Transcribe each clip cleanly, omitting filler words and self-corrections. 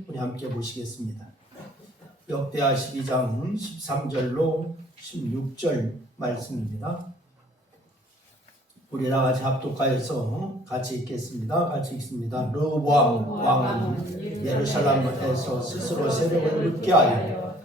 말씀을 우리 함께 보시겠습니다. 역대하 12장 13절로 16절 말씀입니다. 우리 다 같이 합독하여서 같이 읽겠습니다. 같이 읽습니다. 르호보암 왕은 예루살렘에서 스스로 세력을 얻게 하여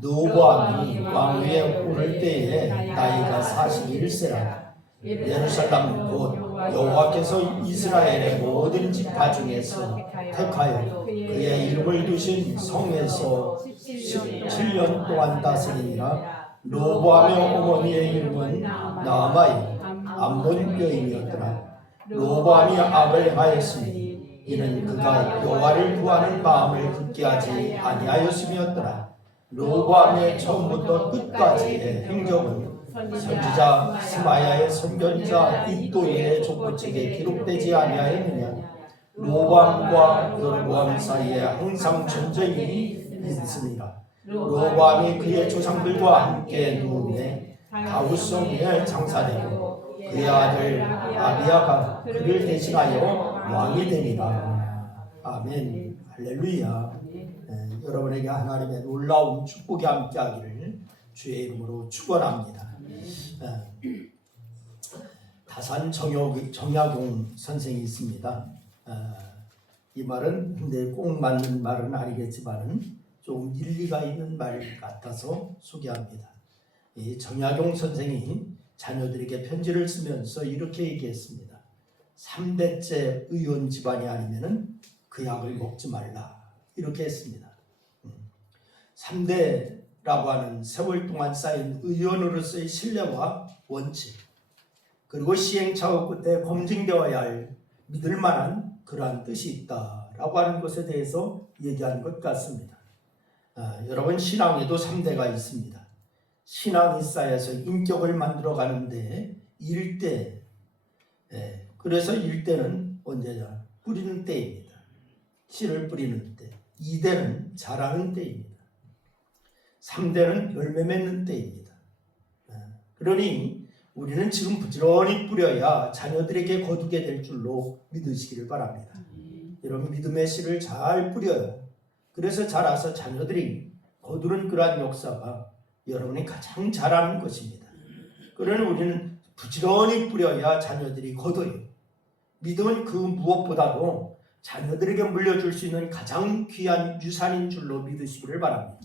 르호보암이 왕위에 오를 때에 나이가 41세라. 예루살렘 곧 여호와께서 이스라엘의 모든 지파 중에서 택하여 그의 이름을 두신 성에서 17년 동안 다스리니라. 르호보암의 어머니의 이름은 나아마이 암몬 여인이었더라. 르호보암이 악을 하였으니 이는 그가 여호와를 구하는 마음을 굳게 하지 아니하였음이었더라. 르호보암의 처음부터 끝까지의 행적은 선지자 스마야의 선견자 iddo의 족보책에 기록되지 아니하였느냐. 르호보암과 여로보암 사이에 항상 전쟁이 있으니라. 르호보암이 그의 조상들과 함께 누움에 다윗성에 장사되고 그의 아들 아비야가 그를 대신하여 왕이 되니라. 아멘. 할렐루야. 여러분에게 하나님의 놀라운 축복이 함께하기를 주의 이름으로 축원합니다. 다산 정약용 선생이 있습니다. 이 말은 근데 꼭 맞는 말은 아니겠지만 좀 일리가 있는 말 같아서 소개합니다. 이 정약용 선생이 자녀들에게 편지를 쓰면서 이렇게 얘기했습니다. 3대째 의원 집안이 아니면은 그 약을 먹지 말라. 이렇게 했습니다. 3대라고 하는 세월 동안 쌓인 의원으로서의 신뢰와 원칙, 그리고 시행착오 끝에 검증되어야 할 믿을 만한 그러한 뜻이 있다라고 하는 것에 대해서 얘기한 것 같습니다. 여러분, 신앙에도 3대가 있습니다. 신앙이 쌓여서 인격을 만들어 가는데 1대, 그래서 1대는 언제냐? 뿌리는 때입니다. 씨를 뿌리는 때. 2대는 자라는 때입니다. 3대는 열매 맺는 때입니다. 그러니 우리는 지금 부지런히 뿌려야 자녀들에게 거두게 될 줄로 믿으시기를 바랍니다. 여러분, 믿음의 씨를 잘 뿌려요. 그래서 자라서 자녀들이 거두는 그러한 역사가 여러분이 가장 잘하는 것입니다. 그러니 우리는 부지런히 뿌려야 자녀들이 거둬요. 믿음은 그 무엇보다도 자녀들에게 물려줄 수 있는 가장 귀한 유산인 줄로 믿으시기를 바랍니다.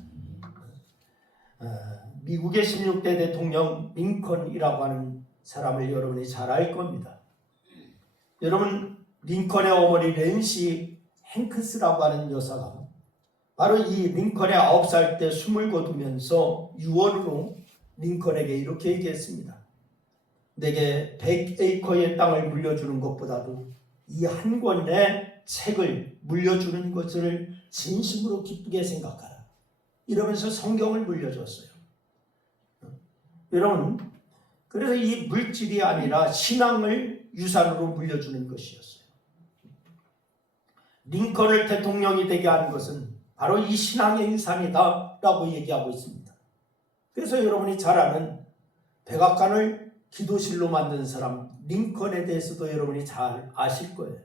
미국의 16대 대통령 링컨이라고 하는 사람을 여러분이 잘 알 겁니다. 여러분, 링컨의 어머니 낸시 행크스라고 하는 여사가 바로 이 링컨의 9살 때 숨을 거두면서 유언으로 링컨에게 이렇게 얘기했습니다. 내게 100에이커의 땅을 물려주는 것보다도 이 한 권의 책을 물려주는 것을 진심으로 기쁘게 생각하라. 이러면서 성경을 물려줬어요. 여러분, 그래서 이 물질이 아니라 신앙을 유산으로 물려주는 것이었어요. 링컨을 대통령이 되게 하는 것은 바로 이 신앙의 유산이다 라고 얘기하고 있습니다. 그래서 여러분이 잘 아는 백악관을 기도실로 만든 사람 링컨에 대해서도 여러분이 잘 아실 거예요.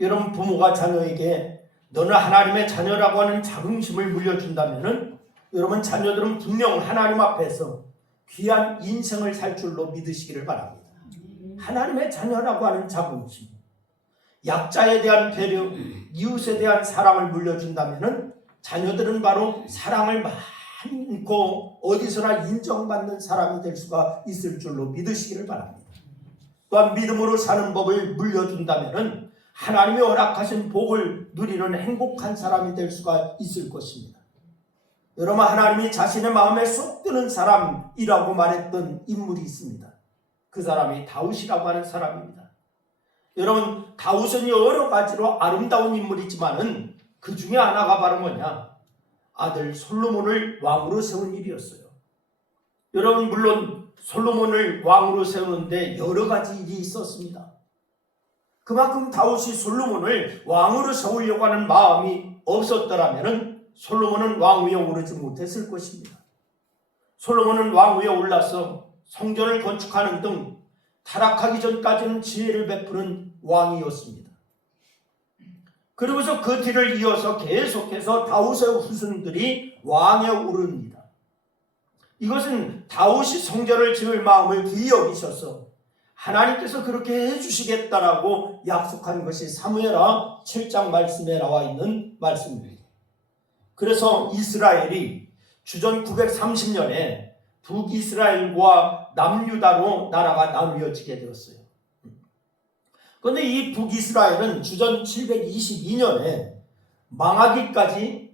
여러분, 부모가 자녀에게 너는 하나님의 자녀라고 하는 자긍심을 물려준다면은 여러분, 자녀들은 분명 하나님 앞에서 귀한 인생을 살 줄로 믿으시기를 바랍니다. 하나님의 자녀라고 하는 자긍심, 약자에 대한 배려, 이웃에 대한 사랑을 물려준다면은 자녀들은 바로 사랑을 많고 어디서나 인정받는 사람이 될 수가 있을 줄로 믿으시기를 바랍니다. 또한 믿음으로 사는 법을 물려준다면은 하나님이 허락하신 복을 누리는 행복한 사람이 될 수가 있을 것입니다. 여러분, 하나님이 자신의 마음에 쏙 드는 사람이라고 말했던 인물이 있습니다. 그 사람이 다윗이라고 하는 사람입니다. 여러분, 다윗은 여러 가지로 아름다운 인물이지만은 그 중에 하나가 바로 뭐냐? 아들 솔로몬을 왕으로 세운 일이었어요. 여러분, 물론 솔로몬을 왕으로 세우는데 여러 가지 일이 있었습니다. 그만큼 다윗이 솔로몬을 왕으로 세우려고 하는 마음이 없었더라면 솔로몬은 왕위에 오르지 못했을 것입니다. 솔로몬은 왕위에 올라서 성전을 건축하는 등 타락하기 전까지는 지혜를 베푸는 왕이었습니다. 그리고서 그 뒤를 이어서 계속해서 다윗의 후손들이 왕에 오릅니다. 이것은 다윗이 성전을 지을 마음을 귀히 여기셔서 하나님께서 그렇게 해주시겠다라고 약속한 것이 사무엘하 7장 말씀에 나와 있는 말씀입니다. 그래서 이스라엘이 주전 930년에 북이스라엘과 남유다로 나라가 나누어지게 되었어요. 그런데 이 북이스라엘은 주전 722년에 망하기까지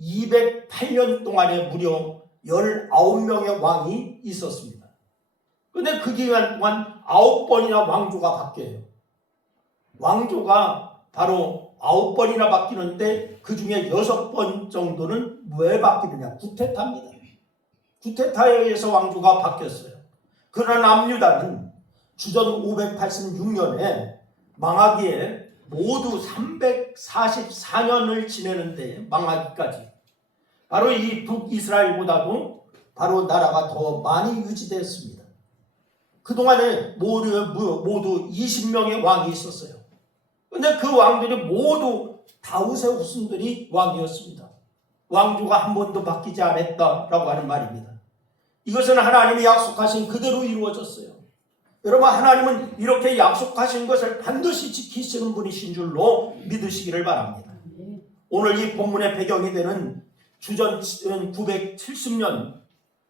208년 동안에 무려 19명의 왕이 있었습니다. 그런데 그 기간 동안 9번이나 왕조가 바뀌어요. 왕조가 바로 9번이나 바뀌는데 그 중에 6번 정도는 왜 바뀌느냐? 쿠데타입니다. 쿠데타에 의해서 왕조가 바뀌었어요. 그러나 남유다는 주전 586년에 망하기에 모두 344년을 지내는데 망하기까지 바로 이 북이스라엘보다도 바로 나라가 더 많이 유지되었습니다. 그동안에 모두 20명의 왕이 있었어요. 그런데 그 왕들이 모두 다윗의 후손들이 왕이었습니다. 왕조가 한 번도 바뀌지 않았다라고 하는 말입니다. 이것은 하나님이 약속하신 그대로 이루어졌어요. 여러분, 하나님은 이렇게 약속하신 것을 반드시 지키시는 분이신 줄로 믿으시기를 바랍니다. 오늘 이 본문의 배경이 되는 주전 970년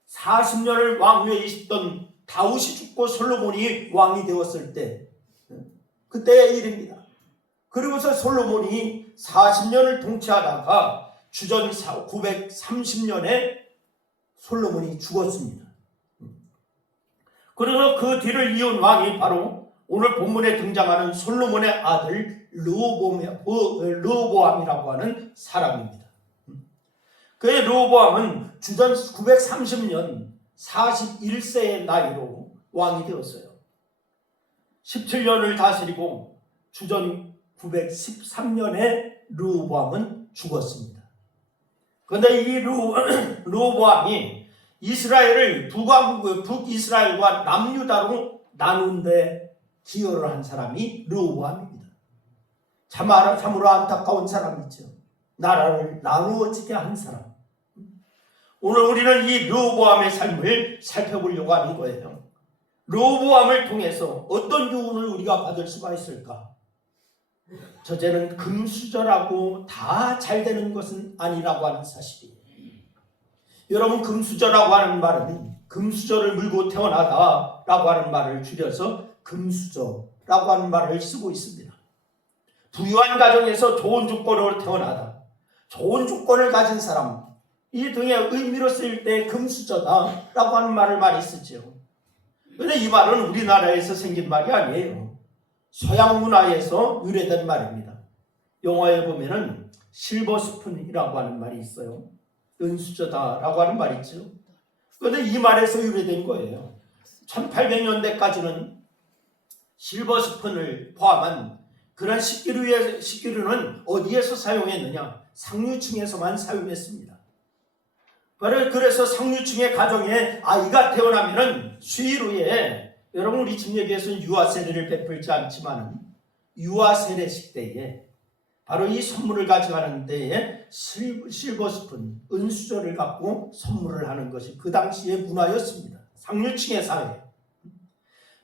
40년을 왕위에 있었던 다윗이 죽고 솔로몬이 왕이 되었을 때 그때의 일입니다. 그리고서 솔로몬이 40년을 통치하다가 주전 930년에 솔로몬이 죽었습니다. 그래서 그 뒤를 이은 왕이 바로 오늘 본문에 등장하는 솔로몬의 아들 르호보암이라고 하는 사람입니다. 그의 르호보암은 주전 930년 41세의 나이로 왕이 되었어요. 17년을 다스리고 주전 913년에 르호보암은 죽었습니다. 그런데 이 르호보암이 이스라엘을 북이스라엘과 남유다로 나눈 데 기여를 한 사람이 르호보암입니다. 참으로 안타까운 사람이죠. 나라를 나누어지게 한 사람. 오늘 우리는 이 르호보암의 삶을 살펴보려고 하는 거예요. 르호보암을 통해서 어떤 교훈을 우리가 받을 수가 있을까? 저제는 금수저라고 다 잘 되는 것은 아니라고 하는 사실이에요. 여러분, 금수저라고 하는 말은 금수저를 물고 태어나다라고 하는 말을 줄여서 금수저라고 하는 말을 쓰고 있습니다. 부유한 가정에서 좋은 조건으로 태어나다, 좋은 조건을 가진 사람, 이 등의 의미로 쓰일 때 금수저다라고 하는 말을 많이 쓰죠. 그런데 이 말은 우리나라에서 생긴 말이 아니에요. 서양 문화에서 유래된 말입니다. 영어에 보면은 실버 스푼이라고 하는 말이 있어요. 은수저다라고 하는 말이 있죠. 그런데 이 말에서 유래된 거예요. 1800년대까지는 실버 스푼을 포함한 그런 식기류는 어디에서 사용했느냐? 상류층에서만 사용했습니다. 그래서 상류층의 가정에 아이가 태어나면은 수의루에, 여러분 우리 집 얘기에서는 유아세례를 베풀지 않지만 유아세례식 때에 바로 이 선물을 가져가는 데에 실버 스푼, 은수저를 갖고 선물을 하는 것이 그 당시의 문화였습니다. 상류층의 사회.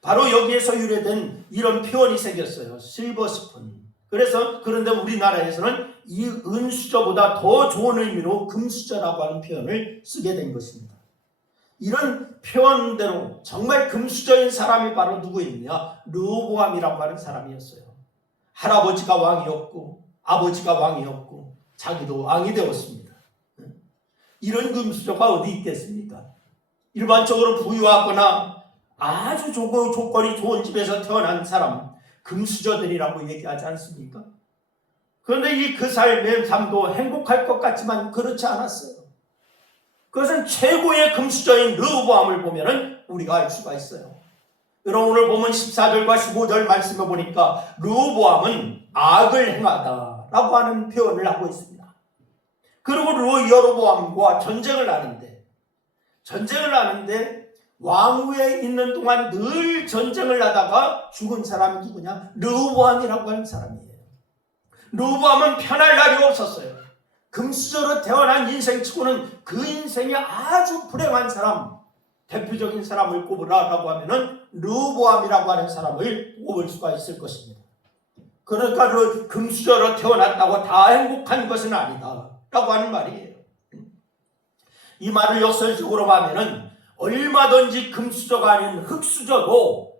바로 여기에서 유래된 이런 표현이 생겼어요. 실버 스푼. 그런데 우리나라에서는 이 은수저보다 더 좋은 의미로 금수저라고 하는 표현을 쓰게 된 것입니다. 이런 표현대로 정말 금수저인 사람이 바로 누구였냐? 르호보암이라고 하는 사람이었어요. 할아버지가 왕이었고 아버지가 왕이었고 자기도 왕이 되었습니다. 이런 금수저가 어디 있겠습니까? 일반적으로 부유하거나 아주 조건이 좋은 집에서 태어난 사람, 금수저들이라고 얘기하지 않습니까? 그런데 그 삶의 삶도 행복할 것 같지만 그렇지 않았어요. 그것은 최고의 금수저인 르호보암을 보면 우리가 알 수가 있어요. 여러분, 오늘 보면 14절과 15절 말씀을 보니까 르호보암은 악을 행하다라고 하는 표현을 하고 있습니다. 그리고 여로보암과 전쟁을 하는데 왕위에 있는 동안 늘 전쟁을 하다가 죽은 사람이 누구냐? 르호보암이라고 하는 사람이에요. 르호보암은 편할 날이 없었어요. 금수저로 태어난 인생치고는 그 인생이 아주 불행한 사람, 대표적인 사람을 꼽으라라고 하면은 르호보암이라고 하는 사람을 꼽을 수가 있을 것입니다. 그러니까 그 금수저로 태어났다고 다 행복한 것은 아니다 라고 하는 말이에요. 이 말을 역설적으로 하면은 얼마든지 금수저가 아닌 흙수저도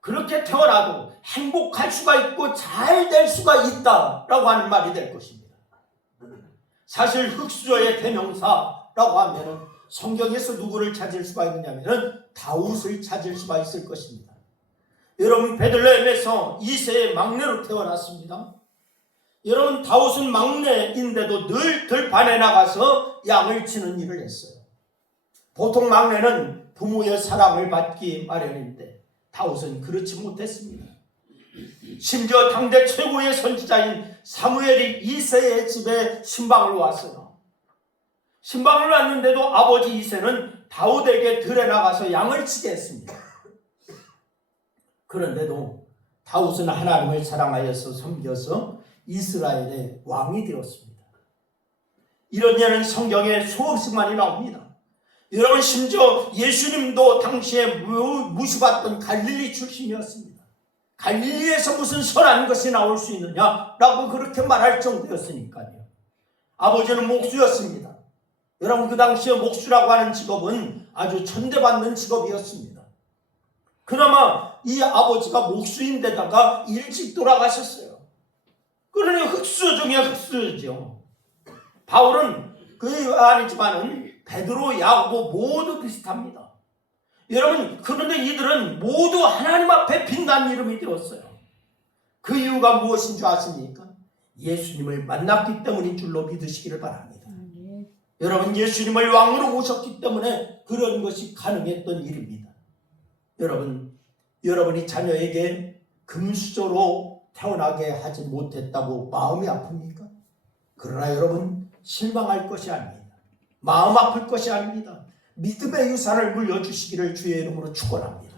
그렇게 태어나도 행복할 수가 있고 잘 될 수가 있다라고 하는 말이 될 것입니다. 사실 흙수저의 대명사라고 하면은 성경에서 누구를 찾을 수가 있느냐면은 다윗을 찾을 수가 있을 것입니다. 여러분, 베들레헴에서 이세의 막내로 태어났습니다. 여러분, 다윗은 막내인데도 늘 들판에 나가서 양을 치는 일을 했어요. 보통 막내는 부모의 사랑을 받기 마련인데 다윗은 그렇지 못했습니다. 심지어 당대 최고의 선지자인 사무엘이 이새의 집에 신방을 왔어요. 신방을 왔는데도 아버지 이새는 다윗에게 들에 나가서 양을 치게 했습니다. 그런데도 다윗은 하나님을 사랑하여서 섬겨서 이스라엘의 왕이 되었습니다. 이런 예는 성경에 수없이 많이 나옵니다. 여러분, 심지어 예수님도 당시에 무시받던 갈릴리 출신이었습니다. 갈릴리에서 무슨 선한 것이 나올 수 있느냐라고 그렇게 말할 정도였으니까요. 아버지는 목수였습니다. 여러분, 그 당시에 목수라고 하는 직업은 아주 천대받는 직업이었습니다. 그나마 이 아버지가 목수인데다가 일찍 돌아가셨어요. 그러니 흙수저 중에 흙수저죠. 바울은 그 아니지만은 베드로, 야고보 모두 비슷합니다. 여러분, 그런데 이들은 모두 하나님 앞에 빛난 이름이 되었어요. 그 이유가 무엇인 줄 아십니까? 예수님을 만났기 때문인 줄로 믿으시기를 바랍니다. 여러분, 예수님을 왕으로 모셨기 때문에 그런 것이 가능했던 일입니다. 여러분, 여러분이 자녀에게 금수저로 태어나게 하지 못했다고 마음이 아픕니까? 그러나 여러분, 실망할 것이 아닙니다. 마음 아플 것이 아닙니다. 믿음의 유산을 물려주시기를 주의 이름으로 축원합니다.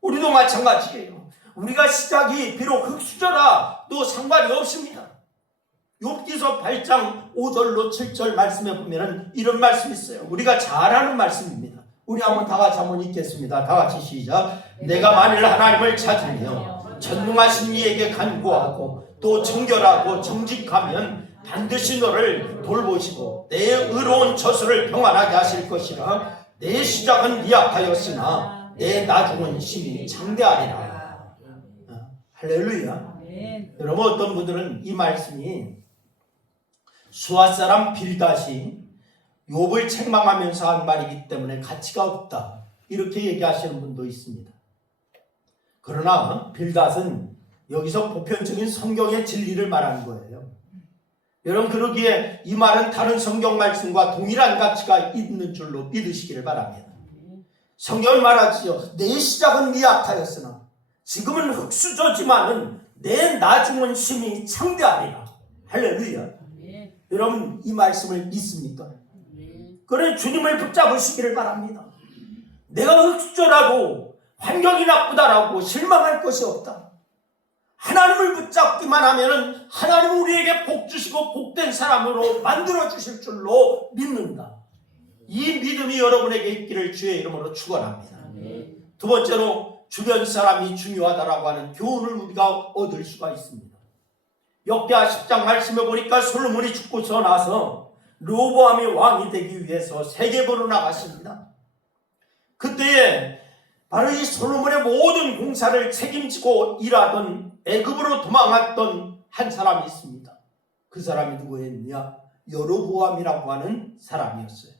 우리도 마찬가지예요. 우리가 시작이 비록 흙수저라도 상관이 없습니다. 욥기서 8장 5절로 7절 말씀에 보면 이런 말씀이 있어요. 우리가 잘 아는 말씀입니다. 우리 한번 다 같이 한번 읽겠습니다. 다 같이 시작. 내가 만일 하나님을 찾으며 전능하신 이에게 간구하고 또 정결하고 정직하면 반드시 너를 돌보시고 내 의로운 처소를 평안하게 하실 것이라. 내 시작은 미약하였으나 내 나중은 심히 장대하리라. 할렐루야. 여러분, 어떤 분들은 이 말씀이 수아 사람 빌닷이 욥을 책망하면서 한 말이기 때문에 가치가 없다, 이렇게 얘기하시는 분도 있습니다. 그러나 빌닷은 여기서 보편적인 성경의 진리를 말하는 거예요. 여러분, 그러기에 이 말은 다른 성경 말씀과 동일한 가치가 있는 줄로 믿으시기를 바랍니다. 성경은 말하지요. 내 시작은 미약하였으나 지금은 흙수저지만은 내 나중은 심히 창대하리라. 할렐루야. 여러분, 이 말씀을 믿습니까? 그래, 주님을 붙잡으시기를 바랍니다. 내가 흙수저라고 환경이 나쁘다라고 실망할 것이 없다. 하나님을 붙잡기만 하면은 하나님은 우리에게 복 주시고 복된 사람으로 만들어 주실 줄로 믿는다. 이 믿음이 여러분에게 있기를 주의 이름으로 축원합니다. 두 번째로, 주변 사람이 중요하다라고 하는 교훈을 우리가 얻을 수가 있습니다. 역대하 10장 말씀에 보니까 솔로몬이 죽고서 나서 르호보암이 왕이 되기 위해서 세계보로 나갔습니다. 그때에 바로 이 솔로몬의 모든 공사를 책임지고 일하던 애굽으로 도망갔던 한 사람이 있습니다. 그 사람이 누구였느냐? 여로보암이라고 하는 사람이었어요.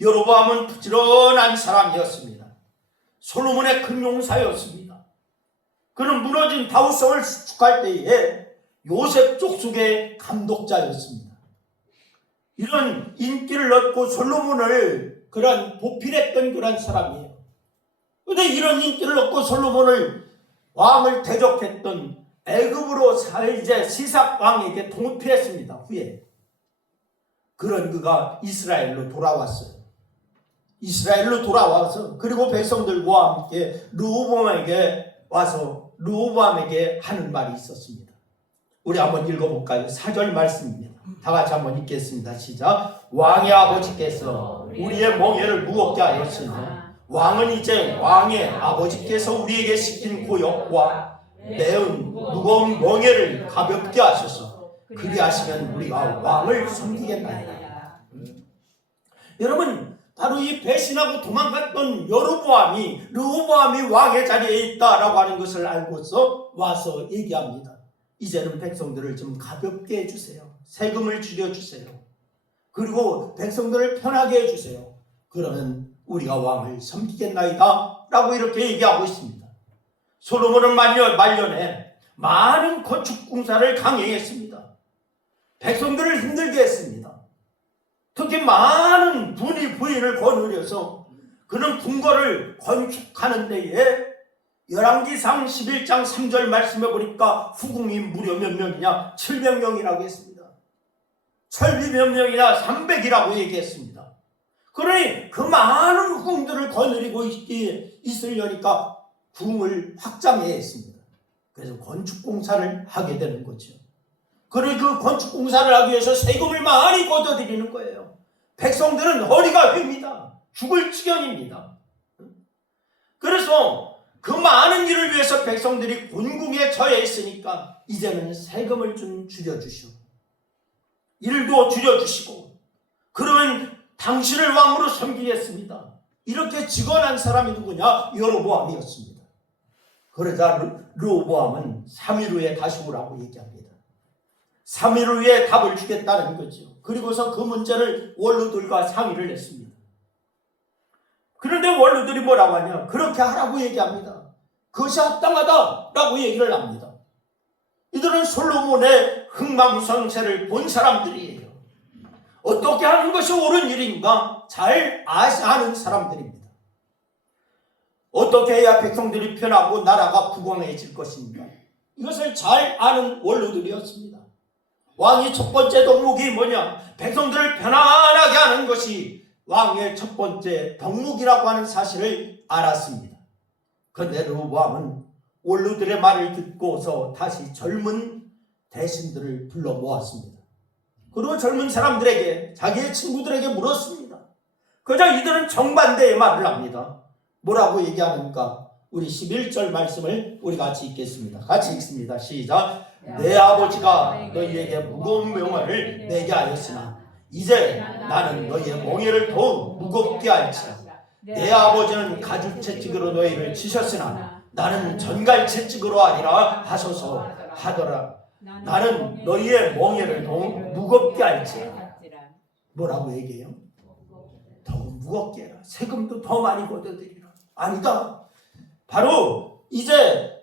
여로보암은 부지런한 사람이었습니다. 솔로몬의 큰 용사였습니다. 그는 무너진 다윗성을 수축할 때에 요셉 족속의 감독자였습니다. 이런 인기를 얻고 솔로몬을 그런 보필했던 그런 사람이에요. 그런데 이런 인기를 얻고 솔로몬을 왕을 대적했던 애굽으로 이제 시삭 왕에게 통피했습니다. 후에 그런 그가 이스라엘로 돌아왔어요. 이스라엘로 돌아와서 그리고 백성들과 함께 르호보암에게 와서 르호보암에게 하는 말이 있었습니다. 우리 한번 읽어볼까요? 4절 말씀입니다. 다 같이 한번 읽겠습니다. 시작. 왕의 아버지께서 우리의 멍에를 무겁게 하였으니 왕은 이제 왕의 아버지께서 우리에게 시킨 고역과 매운 무거운 멍에를 가볍게 하셔서 그리하시면 우리가 왕을 섬기겠나이다. 여러분, 바로 이 배신하고 도망갔던 여로보암이 르호보암이 왕의 자리에 있다라고 하는 것을 알고서 와서 얘기합니다. 이제는 백성들을 좀 가볍게 해주세요. 세금을 줄여주세요. 그리고 백성들을 편하게 해주세요. 그러면 우리가 왕을 섬기겠나이다 라고 이렇게 얘기하고 있습니다. 솔로몬은 말년에 많은 건축공사를 강행했습니다. 백성들을 힘들게 했습니다. 특히 많은 부인을 거느려서 그런 궁궐을 건축하는 데에 열왕기상 11장 3절 말씀해 보니까 후궁이 무려 몇 명이냐? 700명이라고 했습니다. 철비 몇 명이냐? 300이라고 얘기했습니다. 그러니 그 많은 후궁들을 거느리고 있으려니까 궁을 확장해야 했습니다. 그래서 건축공사를 하게 되는 거죠. 그리고 그 건축공사를 하기 위해서 세금을 많이 걷어들이는 거예요. 백성들은 허리가 휭니다. 죽을 지경입니다. 그래서 그 많은 일을 위해서 백성들이 곤궁에 처해 있으니까 이제는 세금을 좀 줄여주시오. 일도 줄여주시고 그러면 당신을 왕으로 섬기겠습니다. 이렇게 직언한 사람이 누구냐? 여로보암이었습니다. 그러자 르호보암은 3일 후에 다시 오라고 얘기합니다. 3일 후에 답을 주겠다는 거죠. 그리고서 그 문제를 원로들과 상의를 했습니다. 그런데 원로들이 뭐라고 하냐? 그렇게 하라고 얘기합니다. 그것이 합당하다라고 얘기를 합니다. 이들은 솔로몬의 흥망성쇠를 본 사람들이에요. 어떻게 하는 것이 옳은 일인가 잘 아는 사람들입니다. 어떻게 해야 백성들이 편하고 나라가 부강해질 것인가 이것을 잘 아는 원로들이었습니다. 왕이 첫 번째 덕목이 뭐냐? 백성들을 편안하게 하는 것이 왕의 첫 번째 덕목이라고 하는 사실을 알았습니다. 그런데 르호보암은 원로들의 말을 듣고서 다시 젊은 대신들을 불러 모았습니다. 그리고 젊은 사람들에게 자기의 친구들에게 물었습니다. 그러자 이들은 정반대의 말을 합니다. 뭐라고 얘기하는가? 우리 11절 말씀을 우리 같이 읽겠습니다. 같이 읽습니다. 시작. 내 아버지가 너희에게 무거운 명화를 내게 하였으나 이제 나는 너희의 멍에를 더욱 무겁게 할지라. 내 아버지는 가죽채찍으로 너희를 치셨으나 나는 전갈채찍으로 하리라 하소서 하더라. 나는 너희의 멍에를 더욱 무겁게 할지라. 뭐라고 얘기해요? 더욱 무겁게 해라. 세금도 더 많이 걷어들이라. 아니다. 바로 이제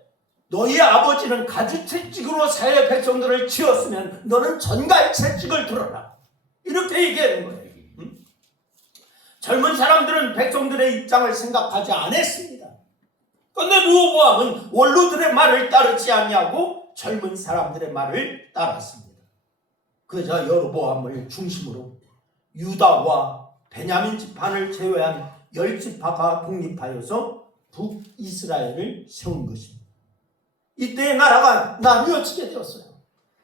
너희 아버지는 가죽채찍으로 사회 백성들을 치었으면 너는 전갈채찍을 들어라. 이렇게 얘기하는 거예요. 젊은 사람들은 백성들의 입장을 생각하지 않았습니다. 그런데 르호보암은 원로들의 말을 따르지 아니하고 젊은 사람들의 말을 따랐습니다. 그러자 여로보암을 중심으로 유다와 베냐민 지파를 제외한 10지파가 독립하여서 북이스라엘을 세운 것입니다. 이때 나라가 나뉘어지게 되었어요.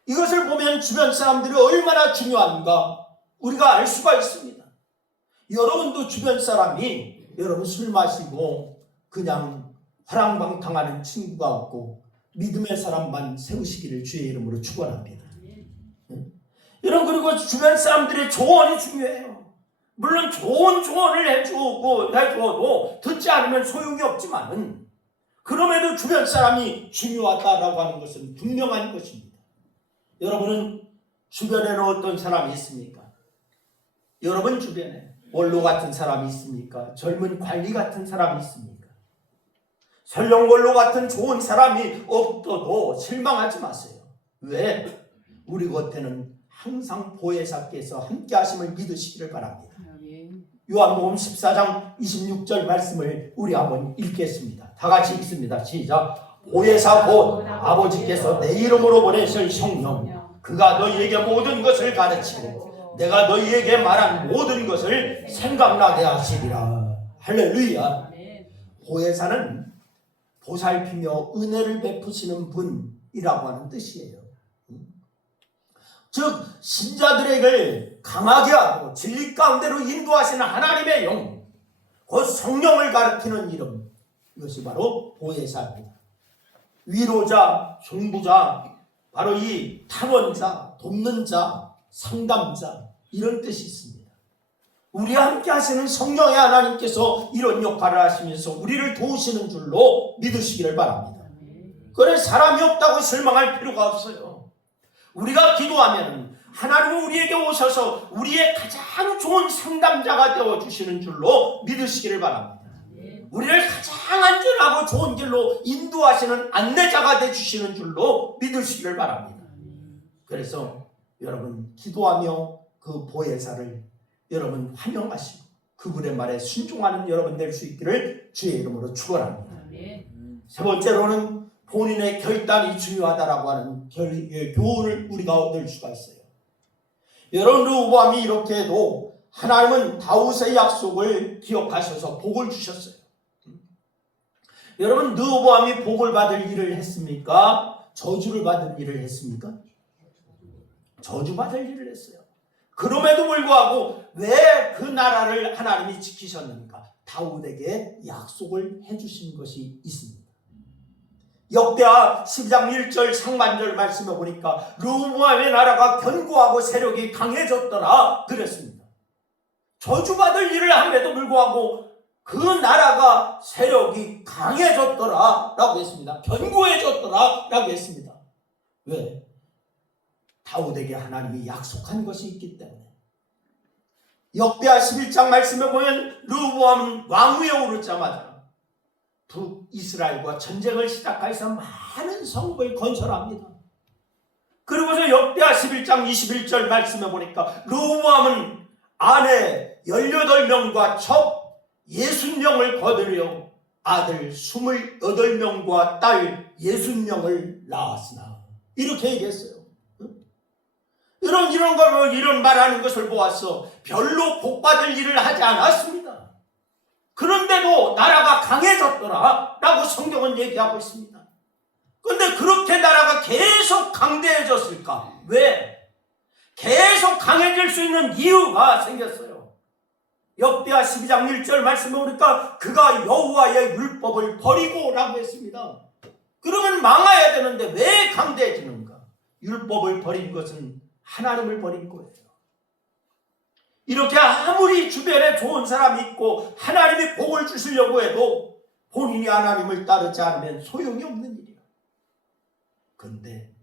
이것을 보면 주변 사람들이 얼마나 중요한가 우리가 알 수가 있습니다. 여러분도 주변 사람이 여러분 술 마시고 그냥 화랑방탕하는 친구가 없고 믿음의 사람만 세우시기를 주의 이름으로 축원합니다. 여러분 그리고 주변 사람들의 조언이 중요해요. 물론 좋은 조언을 해줘도 듣지 않으면 소용이 없지만은 그럼에도 주변 사람이 중요하다라고 하는 것은 분명한 것입니다. 여러분은 주변에는 어떤 사람이 있습니까? 여러분 주변에 원로 같은 사람이 있습니까? 젊은 관리 같은 사람이 있습니까? 설령 원로 같은 좋은 사람이 없어도 실망하지 마세요. 왜? 우리 곁에는 항상 보혜사께서 함께 하심을 믿으시기를 바랍니다. 요한복음 14장 26절 말씀을 우리 한번 읽겠습니다. 다 같이 읽습니다. 시작. 보혜사 곧 아버지께서 내 이름으로 보내실 성령 그가 너희에게 모든 것을 가르치고 내가 너희에게 말한 모든 것을 생각나게 하시리라. 할렐루야. 보혜사는 보살피며 은혜를 베푸시는 분이라고 하는 뜻이에요. 즉 신자들에게 강하게 하고 진리 가운데로 인도하시는 하나님의 영, 곧 성령을 가리키는 이름, 이것이 바로 보혜사입니다. 위로자, 중부자, 바로 이 탐원자, 돕는 자, 상담자, 이런 뜻이 있습니다. 우리와 함께 하시는 성령의 하나님께서 이런 역할을 하시면서 우리를 도우시는 줄로 믿으시기를 바랍니다. 그래 사람이 없다고 실망할 필요가 없어요. 우리가 기도하면 하나님은 우리에게 오셔서 우리의 가장 좋은 상담자가 되어주시는 줄로 믿으시기를 바랍니다. 우리를 가장 안전하고 좋은 길로 인도하시는 안내자가 되어주시는 줄로 믿으시기를 바랍니다. 그래서 여러분 기도하며 그 보혜사를 여러분 환영하시고 그분의 말에 순종하는 여러분 될 수 있기를 주의 이름으로 축원합니다. 세 번째로는 본인의 결단이 중요하다라고 하는 교훈을 우리가 얻을 수가 있어요. 여러분 르호보암이 이렇게 해도 하나님은 다윗의 약속을 기억하셔서 복을 주셨어요. 여러분 르호보암이 복을 받을 일을 했습니까? 저주를 받을 일을 했습니까? 저주받을 일을 했어요. 그럼에도 불구하고 왜 그 나라를 하나님이 지키셨는가? 다윗에게 약속을 해주신 것이 있습니다. 역대하 12장 1절 상반절 말씀해 보니까 르호보암의 나라가 견고하고 세력이 강해졌더라 그랬습니다. 저주받을 일을 함에도 불구하고 그 나라가 세력이 강해졌더라 라고 했습니다. 견고해졌더라 라고 했습니다. 왜? 다윗에게 하나님이 약속한 것이 있기 때문에. 역대하 11장 말씀에 보면 르호보암은 왕위에 오르자마자 북이스라엘과 전쟁을 시작해서 많은 성읍을 건설합니다. 그리고서 역대하 11장 21절 말씀에 보니까 르호보암은 아내 18명과 첩 60명을 거두려 아들 28명과 딸 60명을 낳았으나 이렇게 얘기했어요. 이런 말하는 것을 보았어. 별로 복받을 일을 하지 않았습니다. 그런데도 나라가 강해졌더라 라고 성경은 얘기하고 있습니다. 그런데 그렇게 나라가 계속 강대해졌을까? 왜? 계속 강해질 수 있는 이유가 생겼어요. 역대하 12장 1절 말씀에 보니까 그가 여호와의 율법을 버리고 라고 했습니다. 그러면 망해야 되는데 왜 강대해지는가? 율법을 버린 것은 하나님을 버린 거예요. 이렇게 아무리 주변에 좋은 사람이 있고 하나님이 복을 주시려고 해도 본인이 하나님을 따르지 않으면 소용이 없는 일이야. 그런데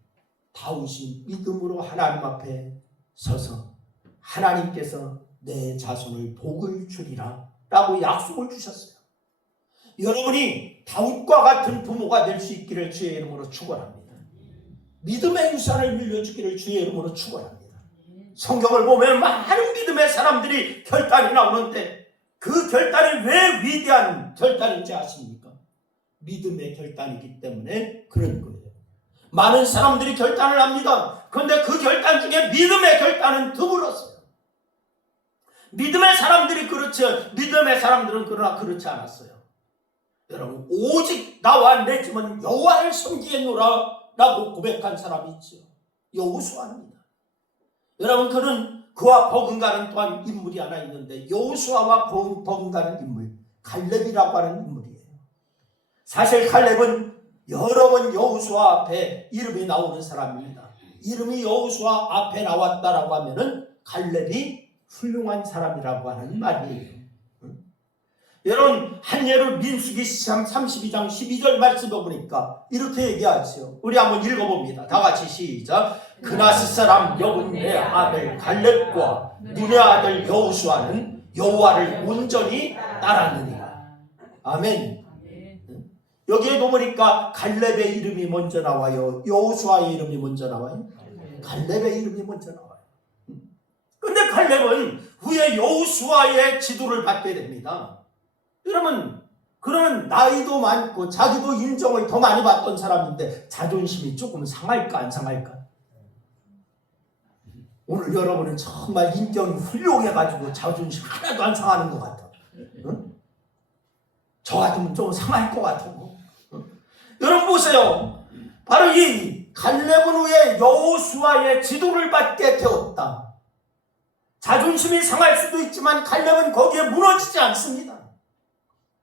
다윗이 믿음으로 하나님 앞에 서서 하나님께서 내 자손을 복을 주리라 라고 약속을 주셨어요. 여러분이 다윗과 같은 부모가 될 수 있기를 주의 이름으로 축원합니다. 믿음의 유산을 물려주기를 주의 이름으로 축원합니다. 성경을 보면 많은 믿음의 사람들이 결단이 나오는데 그 결단이 왜 위대한 결단인지 아십니까? 믿음의 결단이기 때문에 그런 거예요. 많은 사람들이 결단을 합니다. 그런데 그 결단 중에 믿음의 결단은 드물었어요. 믿음의 사람들이 그렇죠. 믿음의 사람들은 그러나 그렇지 않았어요. 여러분 오직 나와 내 집은 여호와를 섬기겠노라 라고 고백한 사람이 있죠. 여호수아입니다. 여러분 그는 그와 버금가는 또한 인물이 하나 있는데 여호수아와 버금가는 인물 갈렙이라고 하는 인물이에요. 사실 갈렙은 여러 번 여호수아 앞에 이름이 나오는 사람입니다. 이름이 여호수아 앞에 나왔다라고 하면은 갈렙이 훌륭한 사람이라고 하는 말이에요. 여러분 한 예를 민수기 32장 12절 말씀을 보니까 이렇게 얘기하죠. 우리 한번 읽어봅니다. 다 같이 시작. 그나스 사람 여분의 아들 갈렙과 눈의 아들 여호수아는 여호와를 온전히 따랐느니라. 아멘. 여기에도 보니까 갈렙의 이름이 먼저 나와요. 여호수아의 이름이 먼저 나와요. 갈렙의 이름이 먼저 나와요. 근데 갈렙은 후에 여호수아의 지도를 받게 됩니다. 여러분 그러면 나이도 많고 자기도 인정을 더 많이 받던 사람인데 자존심이 조금 상할까 안 상할까? 오늘 여러분은 정말 인격이 훌륭해가지고 자존심 하나도 안 상하는 것 같아. 응? 저 같으면 좀 상할 것 같아. 응? 여러분 보세요. 바로 이 갈렙은 후에 여호수아의 지도를 받게 되었다. 자존심이 상할 수도 있지만 갈렙은 거기에 무너지지 않습니다.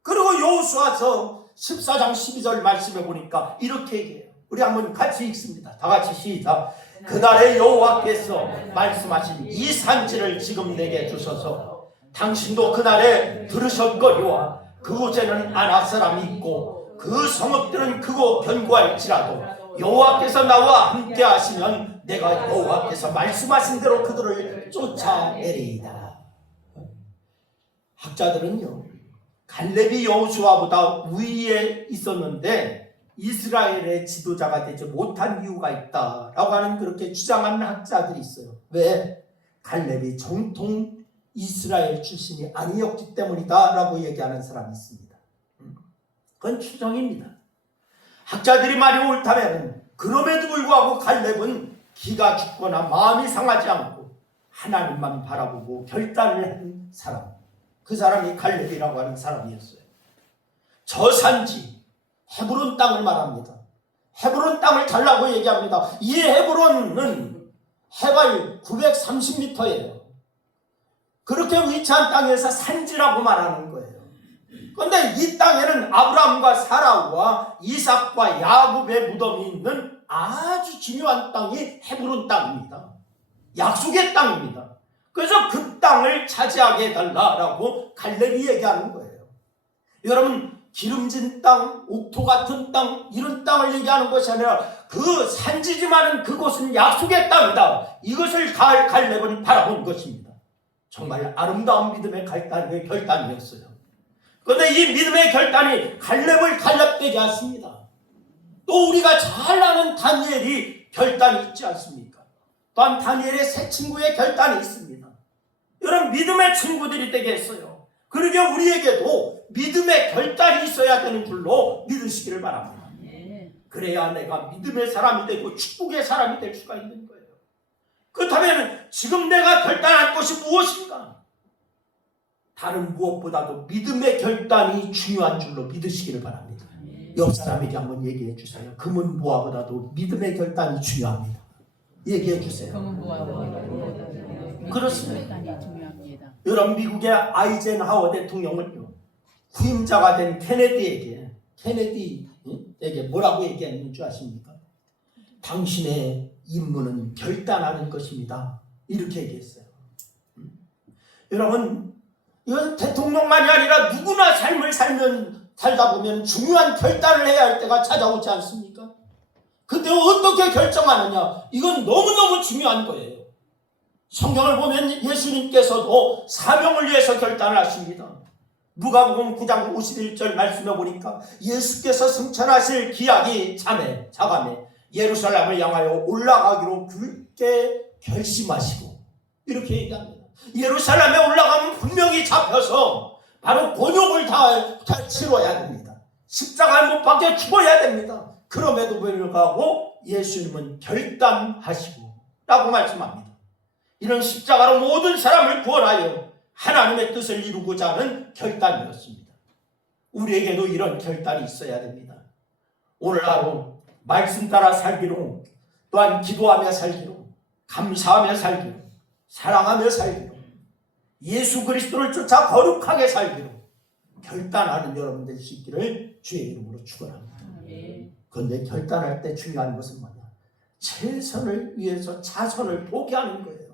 그리고 여호수아서 14장 12절 말씀에 보니까 이렇게 얘기해요. 우리 한번 같이 읽습니다. 다 같이 시작. 그날에 여호와께서 말씀하신 이 산지를 지금 내게 주소서. 당신도 그날에 들으셨거니와 그곳에는 아낙 사람이 있고 그 성읍들은 크고 견고할지라도 여호와께서 나와 함께 하시면 내가 여호와께서 말씀하신 대로 그들을 쫓아내리이다. 학자들은요, 갈렙이 여호수아보다 위에 있었는데 이스라엘의 지도자가 되지 못한 이유가 있다라고 하는 그렇게 주장하는 학자들이 있어요. 왜? 갈렙이 정통 이스라엘 출신이 아니었기 때문이다라고 얘기하는 사람이 있습니다. 그건 추정입니다. 학자들이 말이 옳다면 그럼에도 불구하고 갈렙은 기가 죽거나 마음이 상하지 않고 하나님만 바라보고 결단을 한 사람, 그 사람이 갈렙이라고 하는 사람이었어요. 저 산지 헤브론 땅을 말합니다. 헤브론 땅을 달라고 얘기합니다. 이 헤브론은 해발 930m예요. 그렇게 위치한 땅에서 산지라고 말하는 거예요. 그런데 이 땅에는 아브라함과 사라와 이삭과 야곱의 무덤이 있는 아주 중요한 땅이 헤브론 땅입니다. 약속의 땅입니다. 그래서 그 땅을 차지하게 해달라라고 갈렙이 얘기하는 거예요. 여러분, 기름진 땅, 옥토 같은 땅, 이런 땅을 얘기하는 것이 아니라 그 산지지만은 그곳은 약속의 땅이다. 이것을 갈렙은 바라본 것입니다. 정말 아름다운 믿음의 결단이었어요. 그런데 이 믿음의 결단이 갈렙을 갈렙되게 했습니다. 또 우리가 잘 아는 다니엘이 결단이 있지 않습니까? 또한 다니엘의 세 친구의 결단이 있습니다. 여러분, 믿음의 친구들이 되게 했어요. 그러게 우리에게도 믿음의 결단이 있어야 되는 줄로 믿으시기를 바랍니다. 그래야 내가 믿음의 사람이 되고 축복의 사람이 될 수가 있는 거예요. 그렇다면 지금 내가 결단할 것이 무엇인가? 다른 무엇보다도 믿음의 결단이 중요한 줄로 믿으시기를 바랍니다. 옆 사람에게 한번 얘기해 주세요. 금은 보화보다도 믿음의 결단이 중요합니다. 얘기해 주세요. 그렇습니다. 여러분, 미국의 아이젠하워 대통령은요, 후임자가 된 케네디에게 뭐라고 얘기했는 줄 아십니까? 당신의 임무는 결단하는 것입니다. 이렇게 얘기했어요. 여러분, 이건 대통령만이 아니라 누구나 삶을 살다 보면 중요한 결단을 해야 할 때가 찾아오지 않습니까? 그때 어떻게 결정하느냐, 이건 너무너무 중요한 거예요. 성경을 보면 예수님께서도 사명을 위해서 결단을 하십니다. 누가복음 9장 51절 말씀해 보니까 예수께서 승천하실 기약이 자감에 예루살렘을 향하여 올라가기로 굳게 결심하시고, 이렇게 얘기합니다. 예루살렘에 올라가면 분명히 잡혀서 바로 곤욕을 다 치러야 됩니다. 십자가에 못 박혀 죽어야 됩니다. 그럼에도 불구하고 예수님은 결단하시고 라고 말씀합니다. 이런 십자가로 모든 사람을 구원하여 하나님의 뜻을 이루고자 하는 결단이었습니다. 우리에게도 이런 결단이 있어야 됩니다. 오늘 하루 말씀 따라 살기로, 또한 기도하며 살기로, 감사하며 살기로, 사랑하며 살기로, 예수 그리스도를 쫓아 거룩하게 살기로 결단하는 여러분 될 수 있기를 주의 이름으로 축원합니다. 그런데 결단할 때 중요한 것은 뭐냐? 최선을 위해서 자선을 포기하는 거예요.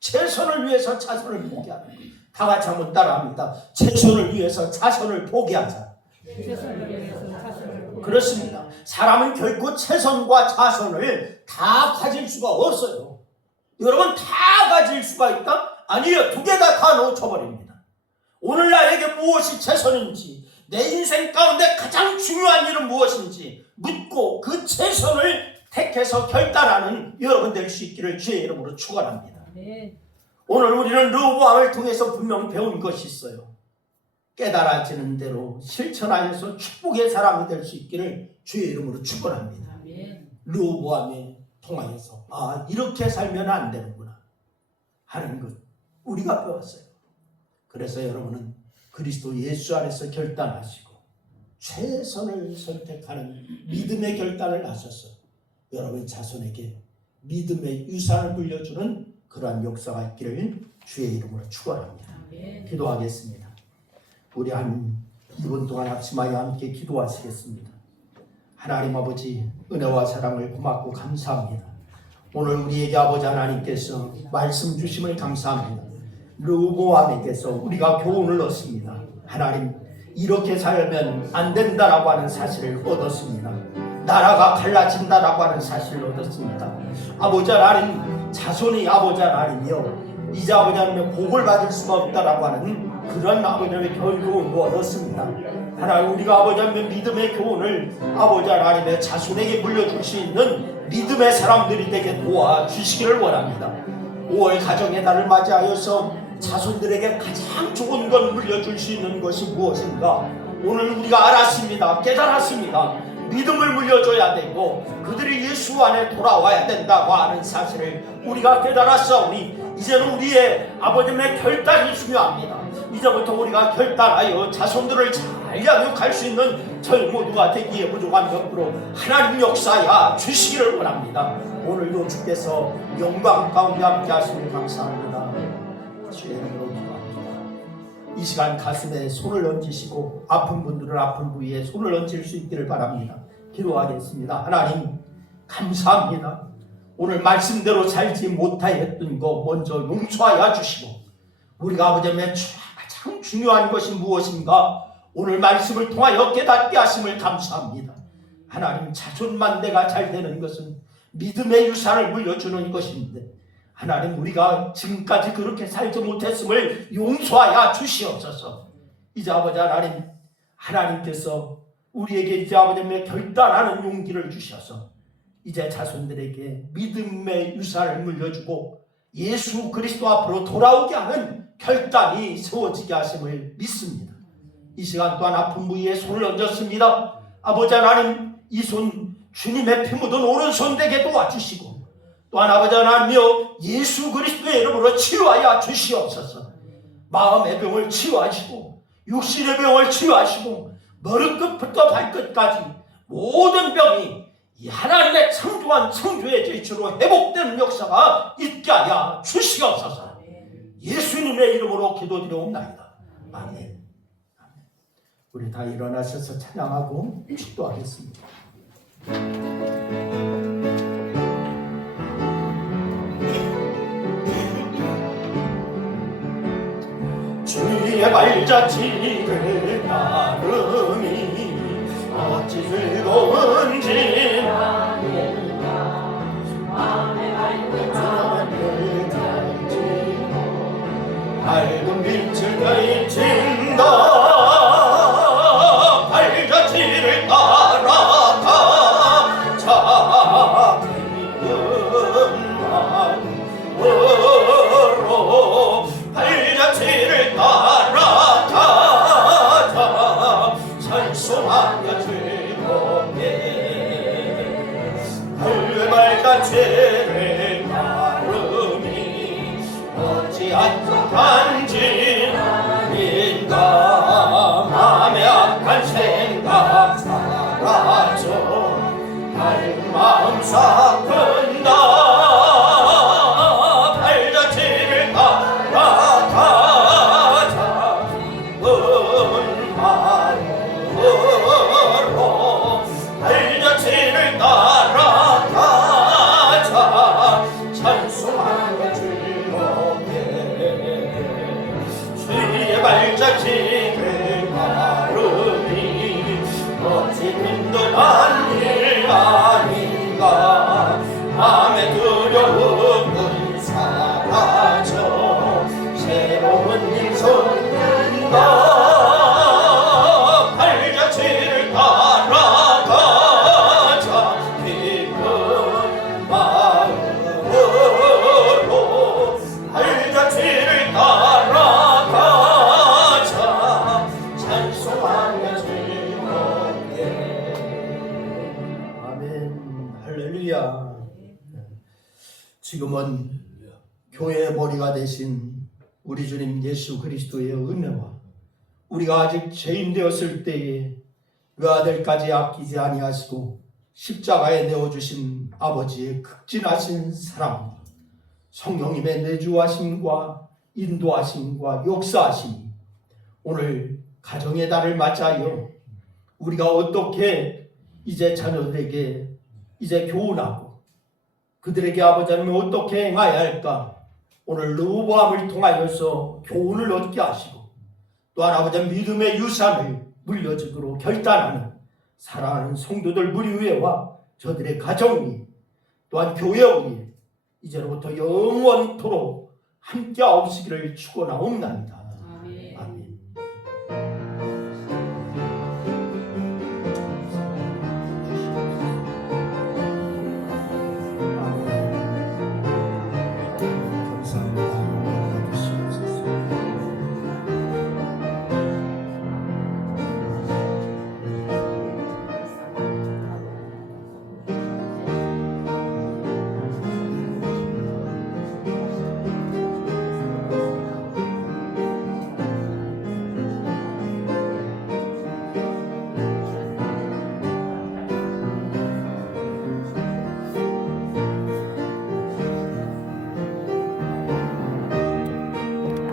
최선을 위해서 자선을 포기하는 거예요. 다 같이 한번 따라합니다. 최선을 위해서 자선을 포기하자. 그렇습니다. 사람은 결코 최선과 자선을 다 가질 수가 없어요. 여러분, 다 가질 수가 있다? 아니요. 두 개 다 놓쳐버립니다. 오늘 나에게 무엇이 최선인지, 내 인생 가운데 가장 중요한 일은 무엇인지 묻고 그 최선을 택해서 결단하는 여러분 될 수 있기를 주의 이름으로 축원합니다. 오늘 우리는 르호보암을 통해서 분명 배운 것이 있어요. 깨달아지는 대로 실천하여서 축복의 사람이 될 수 있기를 주의 이름으로 축원합니다. 르호보암에 통하여서 이렇게 살면 안 되는구나 하는 것 우리가 배웠어요. 그래서 여러분은 그리스도 예수 안에서 결단하시고 최선을 선택하는 믿음의 결단을 하셔서 여러분 자손에게 믿음의 유산을 물려주는 그러한 역사가 있기를 주의 이름으로 축원합니다. 기도하겠습니다. 우리 한 2분 동안 합심하여 함께 기도하시겠습니다. 하나님 아버지, 은혜와 사랑을 고맙고 감사합니다. 오늘 우리에게 아버지 하나님께서 말씀 주심을 감사합니다. 르호보암에게서 우리가 교훈을 얻습니다. 하나님, 이렇게 살면 안 된다라고 하는 사실을 얻었습니다. 나라가 갈라진다라고 하는 사실을 얻었습니다. 아버지 하나님, 자손이 아버지 하나님이요, 이제 아버지 하나님 복을 받을 수가 없다라고 하는 그런 아버지 하나님의 교훈도 얻었습니다. 하나님, 우리가 아버지 하나님의 믿음의 교훈을 아버지 하나님의 자손에게 물려줄 수 있는 믿음의 사람들이 되게 도와주시기를 원합니다. 5월 가정의 달을 맞이하여서 자손들에게 가장 좋은 건 물려줄 수 있는 것이 무엇인가? 오늘 우리가 알았습니다. 깨달았습니다. 믿음을 물려줘야 되고 그들이 예수 안에 돌아와야 된다고 하는 사실을 우리가 깨달았사오니 이제는 우리의 아버님의 결단이 중요합니다. 이제부터 우리가 결단하여 자손들을 잘 양육할 수 있는 저희 모두가 되기에 부족한 것으로 하나님 역사야 주시기를 원합니다. 오늘도 주께서 영광 가운데 함께 하시니 감사합니다. 주의 이름으로 기도합니다. 이 시간 가슴에 손을 얹으시고 아픈 분들은 아픈 부위에 손을 얹을 수 있기를 바랍니다. 기도하겠습니다. 하나님 감사합니다. 오늘 말씀대로 살지 못하였던 거 먼저 용서하여 주시고 우리가 아버지의 가장 중요한 것이 무엇인가 오늘 말씀을 통하여 깨닫게 하심을 감사합니다. 하나님, 자손만 내가 잘 되는 것은 믿음의 유산을 물려주는 것인데 하나님, 우리가 지금까지 그렇게 살지 못했음을 용서하여 주시옵소서. 이제 아버지 하나님, 하나님께서 우리에게 이제 아버지의 결단하는 용기를 주셔서 이제 자손들에게 믿음의 유산을 물려주고 예수 그리스도 앞으로 돌아오게 하는 결단이 세워지게 하심을 믿습니다. 이 시간 또한 아픈 부위에 손을 얹었습니다. 아버지 하나님, 이 손 주님의 피 묻은 오른손 되게 도와주시고 또한 아버지 하나님이여 예수 그리스도의 이름으로 치유하여 주시옵소서. 마음의 병을 치유하시고 육신의 병을 치유하시고 머리끝부터 발끝까지 모든 병이 이 하나님의 창조한 창조의 질주로 회복되는 역사가 있게 하여 주시옵소서. 예수님의 이름으로 기도드려옵나이다. 아멘. 우리 다 일어나셔서 찬양하고 축도하겠습니다. 주의 발자취를 따르니 어찌 즐거운지 밝은 빛을 가리친다. 발자취를 따라가자. 기쁨만으로 발자취를 따라가자. 찬송하며 즐겁게 발자취를 따르니 어찌하여 간지인가. 맘에 악한 생각 사라져 밝은 마음 싹든다. 발자취를 따라가자. 기쁜 마음으로 발자취를 따라가자. 찬송하며 주의 발자취를 따르니 어찌 든든한 일 아닌가. 맘의 두려움은 사라져 새로운 힘 솟는다. 발자취를 따라가자. 기쁜 마음으로 발자취를 따라가자. 찬송하며 즐겁게. 아멘. 할렐루야. 지금은 교회의 머리가 되신 우리 주님 예수 그리스도의 은혜와 우리가 아직 죄인 되었을 때에 외아들까지 아끼지 아니하시고 십자가에 내어주신 아버지의 극진하신 사랑, 성령님의 내주하심과 인도하심과 역사하심이 오늘 가정의 달을 맞이하여 우리가 어떻게 이제 자녀들에게 이제 교훈하고 그들에게 아버지 하나님 어떻게 행해야 할까, 오늘 르호보암을 통하여서 교훈을 얻게 하시고 또한 아버지 믿음의 유산을 물려주도록 결단하는 사랑하는 성도들 무리 위에와 저들의 가정 위 또한 교회 위에 이제로부터 영원토록 함께하옵시기를 축원하옵나이다.